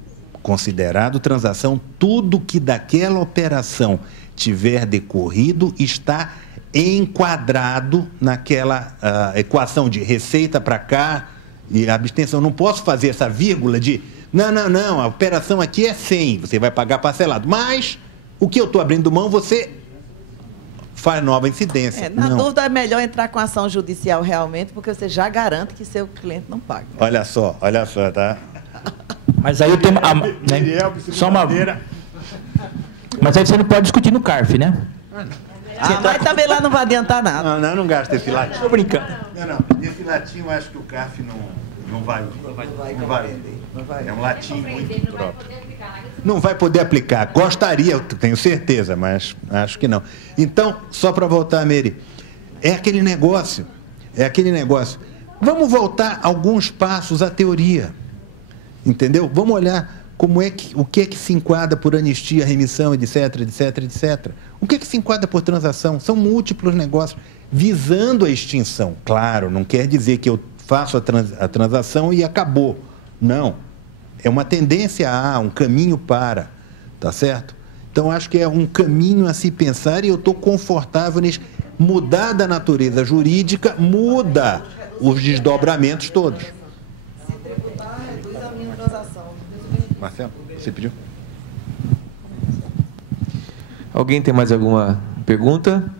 considerado transação, tudo que daquela operação tiver decorrido está enquadrado naquela equação de receita para cá e abstenção. Eu não posso fazer essa vírgula de... Não, a operação aqui é 100, você vai pagar parcelado. Mas o que eu estou abrindo mão, você faz nova incidência. Na dúvida, é melhor entrar com ação judicial realmente, porque você já garante que seu cliente não paga. Né? Olha só, tá? Mas aí eu tenho... só uma... Mas aí você não pode discutir no CARF, né? Mas também lá não vai adiantar nada. Não gasta esse latinho. Estou brincando. Não, esse latinho eu acho que o CARF não vai. É um latim muito próprio. Não vai poder aplicar. Gostaria, eu tenho certeza, mas acho que não. Então, só para voltar, Mary, é aquele negócio. Vamos voltar alguns passos à teoria. Entendeu? Vamos olhar o que é que se enquadra por anistia, remissão, etc. O que é que se enquadra por transação? São múltiplos negócios visando a extinção. Claro, não quer dizer que eu faço a transação e acabou. Não. É uma tendência um caminho para, tá certo? Então, acho que é um caminho a se pensar e eu estou confortável nisso. Mudar da natureza jurídica, muda os desdobramentos todos. Se tributar, reduz a minha transação. Marcelo, você pediu? Alguém tem mais alguma pergunta?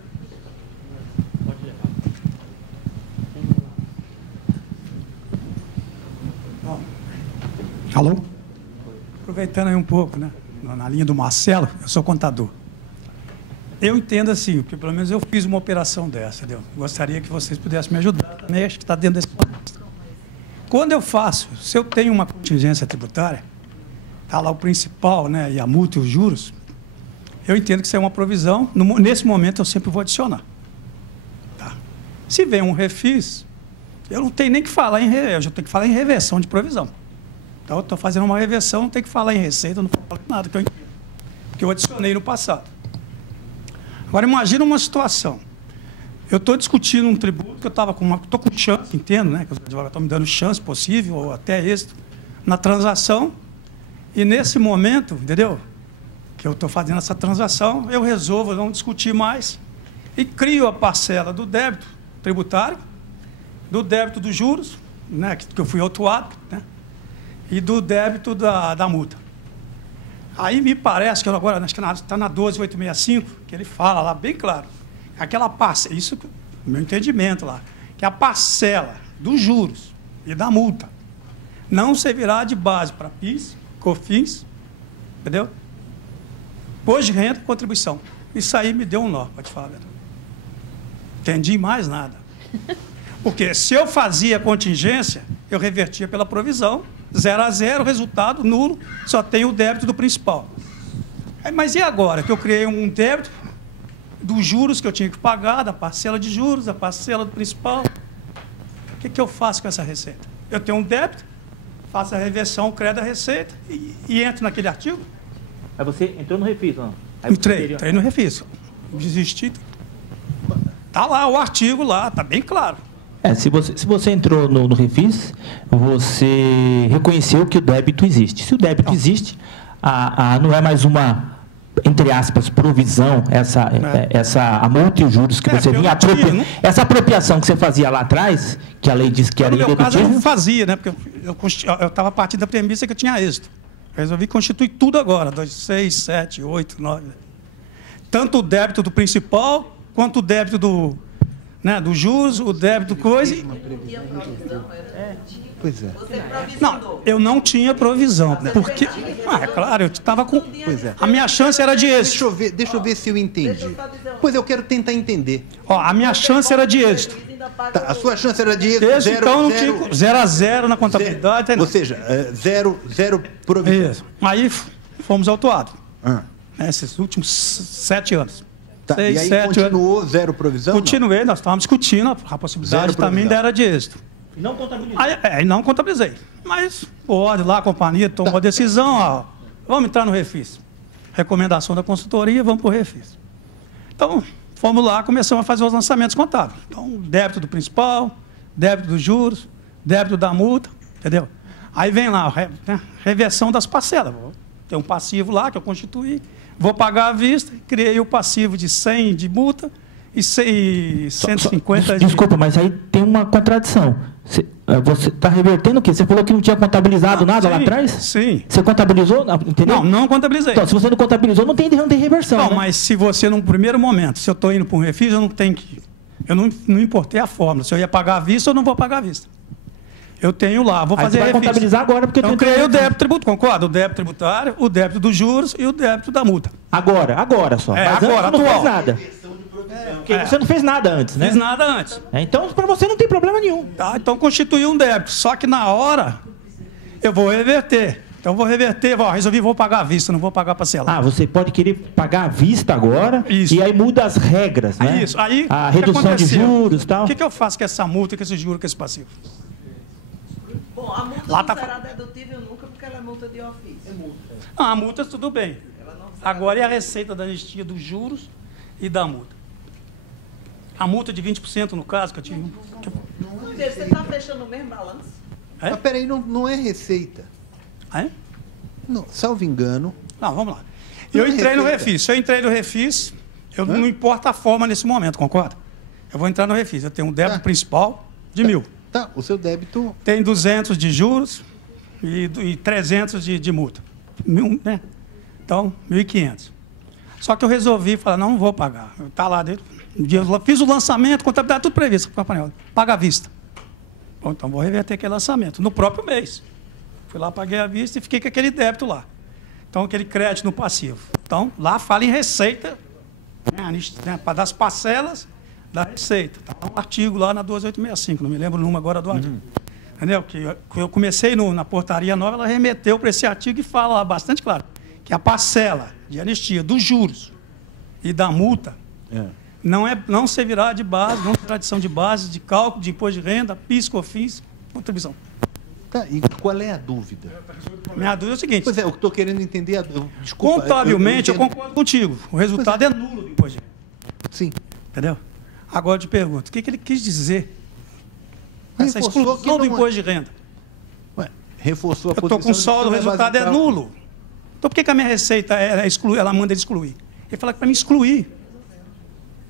Alô? Aproveitando aí um pouco, né? Na linha do Marcelo, eu sou contador. Eu entendo assim, porque pelo menos eu fiz uma operação dessa, entendeu? Gostaria que vocês pudessem me ajudar também, acho que está dentro desse contexto. Quando eu faço, se eu tenho uma contingência tributária, está lá o principal, né? E a multa e os juros, eu entendo que isso é uma provisão, nesse momento eu sempre vou adicionar. Tá? Se vem um refis, eu não tenho nem que falar eu já tenho que falar em reversão de provisão. Então, eu estou fazendo uma reversão, não tem que falar em receita, não falo nada que eu entendo, porque eu adicionei no passado. Agora, imagina uma situação. Eu estou discutindo um tributo que eu estou com chance, entendo, né? Que os advogados estão me dando chance possível, ou até êxito, na transação, e nesse momento, entendeu? Que eu estou fazendo essa transação, eu resolvo não discutir mais e crio a parcela do débito tributário, do débito dos juros, né? Que eu fui autuado, né? E do débito da multa. Aí me parece que agora, acho que está na 12865, que ele fala lá bem claro, aquela parcela, isso é o meu entendimento lá, que a parcela dos juros e da multa não servirá de base para PIS, COFINS, entendeu? Imposto de renda e contribuição. Isso aí me deu um nó, pode falar, verdade. Entendi mais nada. Porque se eu fazia contingência, eu revertia pela provisão, 0 a 0, resultado nulo, só tem o débito do principal. Mas e agora que eu criei um débito dos juros que eu tinha que pagar, da parcela de juros, da parcela do principal? O que eu faço com essa receita? Eu tenho um débito, faço a reversão, crédito da receita e entro naquele artigo? Aí você entrou no refis, não? Entrei no refis. Desisti. Está lá o artigo lá, está bem claro. Se você entrou no refis, você reconheceu que o débito existe. Se o débito existe, não é mais uma, entre aspas, provisão, a multa e os juros que você vinha... Essa apropriação que você fazia lá atrás, que a lei disse que era irredutível... No meu caso, eu não fazia, né? Porque eu estava partindo da premissa que eu tinha êxito. Resolvi constituir tudo agora, 2, 6, 7, 8, 9... Tanto o débito do principal, quanto o débito dos juros, o débito do coisa. Pois é. Não, eu não tinha provisão. Porque, é claro, eu estava com. Pois é. A minha chance era de êxito. Deixa eu ver se eu entendi. Pois eu quero tentar entender. A minha chance era de êxito. Tá, a sua chance era de êxito. Então não tinha 0 a 0 na contabilidade. Ou seja, zero provisão. Isso. Aí fomos autuados. Esses últimos 7 anos. Tá, 6, e aí 7 continuou anos. Zero provisão? Continuei, nós estávamos discutindo a possibilidade também era de êxito. E não contabilizou? Não contabilizei. Mas pode lá, a companhia tomou a decisão, vamos entrar no refis. Recomendação da consultoria, vamos para o refis. Então, fomos lá, começamos a fazer os lançamentos contábeis. Então, débito do principal, débito dos juros, débito da multa, entendeu? Aí vem lá, reversão das parcelas. Tem um passivo lá que eu constituí, vou pagar à vista, criei o passivo de 100 de multa e 150 de... Desculpa, mas aí tem uma contradição. Você está revertendo o quê? Você falou que não tinha contabilizado nada lá atrás? Sim. Você contabilizou? Entendeu? Não contabilizei. Então, se você não contabilizou, não tem reversão. Não, né? mas se você, num primeiro momento, se eu estou indo para um refis, eu não tenho que... Eu não importei a fórmula. Se eu ia pagar à vista ou não vou pagar à vista. Eu tenho lá, vou fazer refis. Vai contabilizar agora, porque eu criei o débito tributário, concorda? O débito tributário, o débito dos juros e o débito da multa. Agora só. Mas agora, antes não atual. fez nada. Porque você não fez nada antes, né? Fiz nada antes. Então, para você não tem problema nenhum. Tá, então constituí um débito. Só que na hora, eu vou reverter. Então, vou reverter, resolvi, vou pagar à vista, não vou pagar parcelado. Você pode querer pagar à vista agora. Isso. E aí muda as regras, né? Isso. Aí, a redução de juros e tal. O que eu faço com essa multa, com esse juro, com esse passivo? Bom, a multa não será dedutível nunca porque ela é multa de ofício. A multa, tudo bem. Agora é a receita da anistia dos juros e da multa. A multa de 20%, no caso, que eu tive... Você está fechando o mesmo balanço? Mas peraí, não é receita. Não, salvo engano... Não, vamos lá. Eu entrei no refis. Se eu entrei no refis, não importa a forma nesse momento, concorda? Eu vou entrar no refis. Eu tenho um débito principal de 1.000. Tá, o seu débito... Tem 200 de juros e 300 de multa. Né? Então, 1.500. Só que eu resolvi falar, não vou pagar. Está lá dentro. Eu fiz o lançamento, contabilidade, tudo previsto. Paga à vista. Bom, então, vou reverter aquele lançamento no próprio mês. Fui lá, paguei à vista e fiquei com aquele débito lá. Então, aquele crédito no passivo. Então, lá fala em receita, para das parcelas da receita. Está um artigo lá na 2865, não me lembro o número agora do artigo. Entendeu? Que eu comecei na portaria nova, ela remeteu para esse artigo e fala lá bastante claro que a parcela de anistia dos juros e da multa não servirá de base, não será adição de base de cálculo de imposto de renda, PIS, COFINS, contribuição. Tá, e qual é a dúvida? Minha dúvida é o seguinte... Pois é, eu estou querendo entender... Desculpa, contabilmente, eu concordo contigo. O resultado é nulo do imposto de renda. Sim. Entendeu? Agora eu te pergunto, o que ele quis dizer? Essa Reforçou exclusão do imposto de renda. Reforçou a posição... Eu estou com saldo, o resultado é nulo. Então por que a minha receita ela manda ele excluir? Ele fala que para me excluir.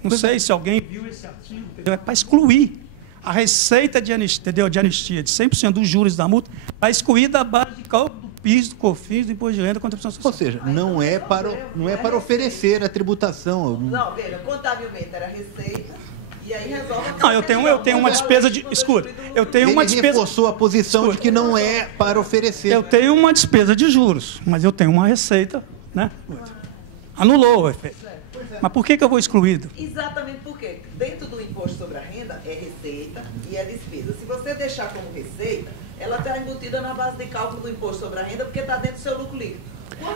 Não sei se alguém viu esse artigo, entendeu? É para excluir. A receita de anistia, entendeu? De anistia de 100% dos juros da multa, para excluir da base de cálculo do PIS, do COFINS, do imposto de renda, contribuição social. Ou seja, não é para oferecer a tributação. Não, veja, contabilmente era receita, e aí resolve... Não, eu tenho uma despesa de... Escuta, eu tenho uma despesa... Ele reforçou a posição de que não é para oferecer. Eu tenho uma despesa de juros, mas eu tenho uma receita, né? Anulou o efeito. Mas por que eu vou excluir? Exatamente porque Porque dentro do imposto sobre a renda é receita e é despesa. Se você deixar como receita, ela está embutida na base de cálculo do imposto sobre a renda, porque está dentro do seu lucro líquido.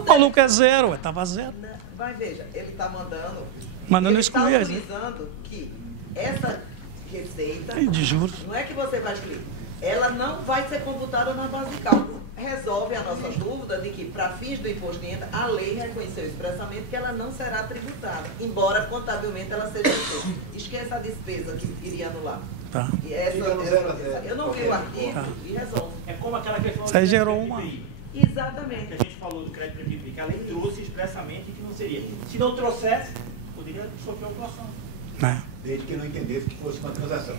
O lucro é zero, estava zero. Mas veja, ele está mandando excluir. Ele está autorizando que essa receita, de juros, não é que você vai excluir, ela não vai ser computada na base de cálculo. Resolve a nossa dúvida de que, para fins do imposto de renda, a lei reconheceu expressamente que ela não será tributada, embora contabilmente ela seja imposto. Esqueça a despesa que iria anular. Tá. E eu não vi o artigo e resolve. É como aquela questão... Isso aí gerou uma... Exatamente. Que a gente falou do crédito preventivo, que a lei trouxe expressamente que não seria. Se não trouxesse, poderia sofrer ocupação. Desde que não entendesse que fosse uma transação.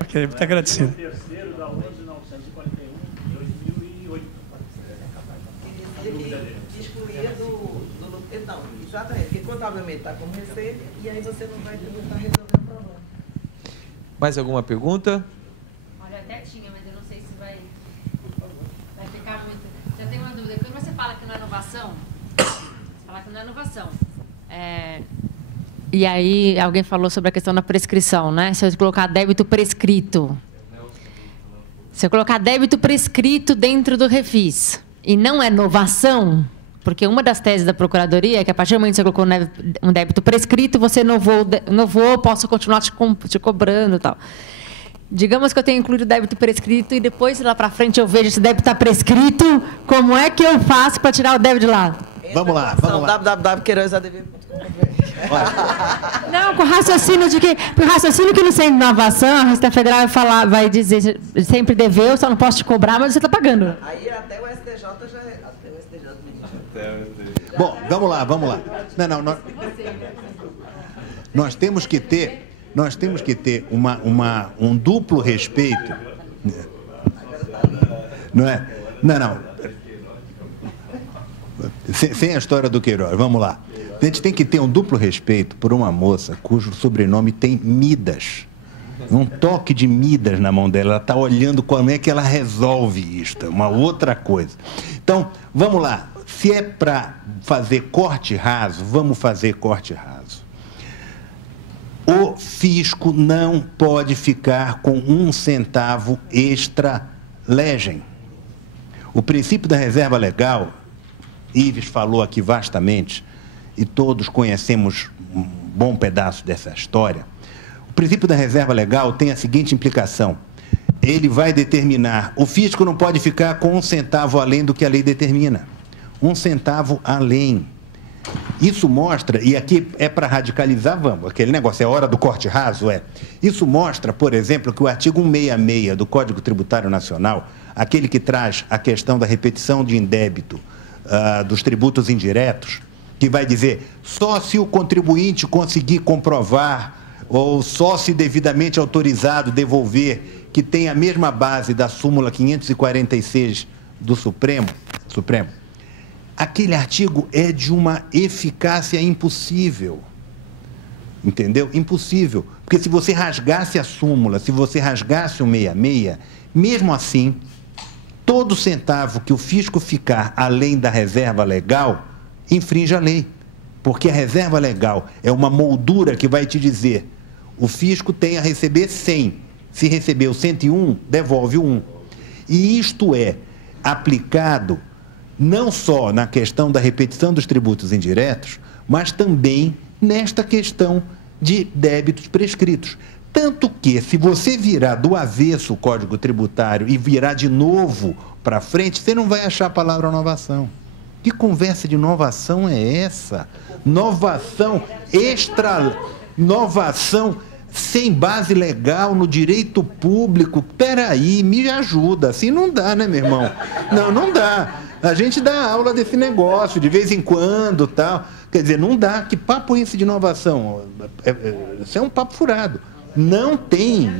Ok, muito agradecido. Terceiro da 11.941, 2008. Que excluía do... Não, exatamente, porque contabilmente está como receita e aí você não vai estar resolvendo o problema. Mais alguma pergunta? Olha, até tinha, mas eu não sei se vai ficar muito. Já tenho uma dúvida. Quando você fala que não é inovação, e aí alguém falou sobre a questão da prescrição, né? Se eu colocar débito prescrito. Se eu colocar débito prescrito dentro do refis e não é inovação, porque uma das teses da Procuradoria é que a partir do momento que você colocou um débito prescrito, você inovou, posso continuar te cobrando e tal. Digamos que eu tenho incluído o débito prescrito e depois, lá para frente, eu vejo se o débito está prescrito, como é que eu faço para tirar o débito de lá? Vamos lá. www.queirozadevedo.com.br. Não, com raciocínio de que... Por raciocínio que não sei inovação, a Receita Federal vai dizer, sempre deveu, eu só não posso te cobrar, mas você está pagando. Aí até o STJ já é... Até o STJ. Bom, vamos lá. Não, nós temos que ter um duplo respeito. Não é? Não. Sem a história do Queiroz, vamos lá. A gente tem que ter um duplo respeito por uma moça cujo sobrenome tem Midas. Um toque de Midas na mão dela. Ela está olhando como é que ela resolve isto. É uma outra coisa. Então, vamos lá. Se é para fazer corte raso, vamos fazer corte raso. O fisco não pode ficar com 1 centavo extra legem. O princípio da reserva legal, Ives falou aqui vastamente, e todos conhecemos um bom pedaço dessa história. O princípio da reserva legal tem a seguinte implicação. Ele vai determinar, o fisco não pode ficar com 1 centavo além do que a lei determina. 1 centavo além. Isso mostra, e aqui é para radicalizar, vamos, aquele negócio, é hora do corte raso, Isso mostra, por exemplo, que o artigo 166 do Código Tributário Nacional, aquele que traz a questão da repetição de indébito dos tributos indiretos, que vai dizer, só se o contribuinte conseguir comprovar, ou só se devidamente autorizado devolver, que tem a mesma base da súmula 546 do Supremo, aquele artigo é de uma eficácia impossível. Entendeu? Impossível. Porque se você rasgasse a súmula, se você rasgasse o 66, mesmo assim, todo centavo que o fisco ficar além da reserva legal, infringe a lei. Porque a reserva legal é uma moldura que vai te dizer, o fisco tem a receber 100. Se recebeu 101, devolve o 1. E isto é aplicado não só na questão da repetição dos tributos indiretos, mas também nesta questão de débitos prescritos. Tanto que, se você virar do avesso o Código Tributário e virar de novo para frente, você não vai achar a palavra inovação. Que conversa de inovação é essa? Inovação inovação sem base legal no direito público. Peraí, me ajuda. Assim não dá, né, meu irmão? Não dá. A gente dá aula desse negócio, de vez em quando, tal. Quer dizer, não dá. Que papo é esse de inovação? Isso é um papo furado. Não tem.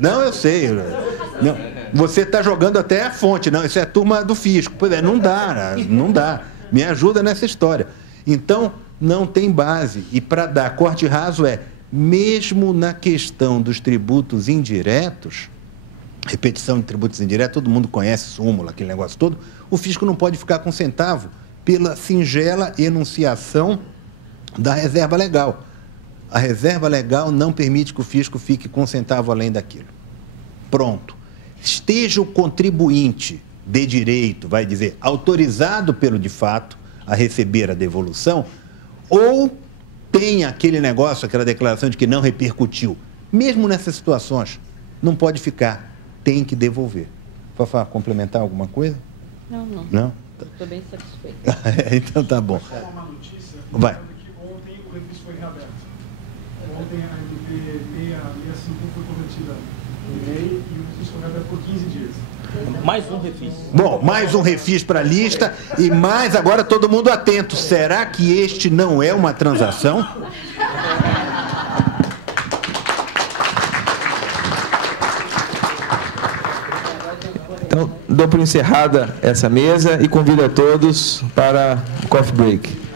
Não, eu sei. Não. Você está jogando até a fonte. Não, isso é a turma do fisco. Pois é, não dá. Me ajuda nessa história. Então, não tem base. E para dar corte raso mesmo na questão dos tributos indiretos, repetição de tributos indiretos, todo mundo conhece súmula, aquele negócio todo, o fisco não pode ficar com centavo pela singela enunciação da reserva legal. A reserva legal não permite que o fisco fique com um centavo além daquilo. Pronto. Esteja o contribuinte de direito, vai dizer, autorizado pelo de fato a receber a devolução, ou tem aquele negócio, aquela declaração de que não repercutiu. Mesmo nessas situações, não pode ficar, tem que devolver. Fafá, complementar alguma coisa? Não, não. Não? Estou bem satisfeita. Então tá bom. Uma notícia, vai. Que ontem o refis foi reaberto. Ontem a MP 65 foi convertida em lei e o refis foi reaberto por 15 dias. Mais um refis. Bom, mais um refis para a lista e mais agora todo mundo atento. Será que este não é uma transação? Então, dou por encerrada essa mesa e convido a todos para o coffee break.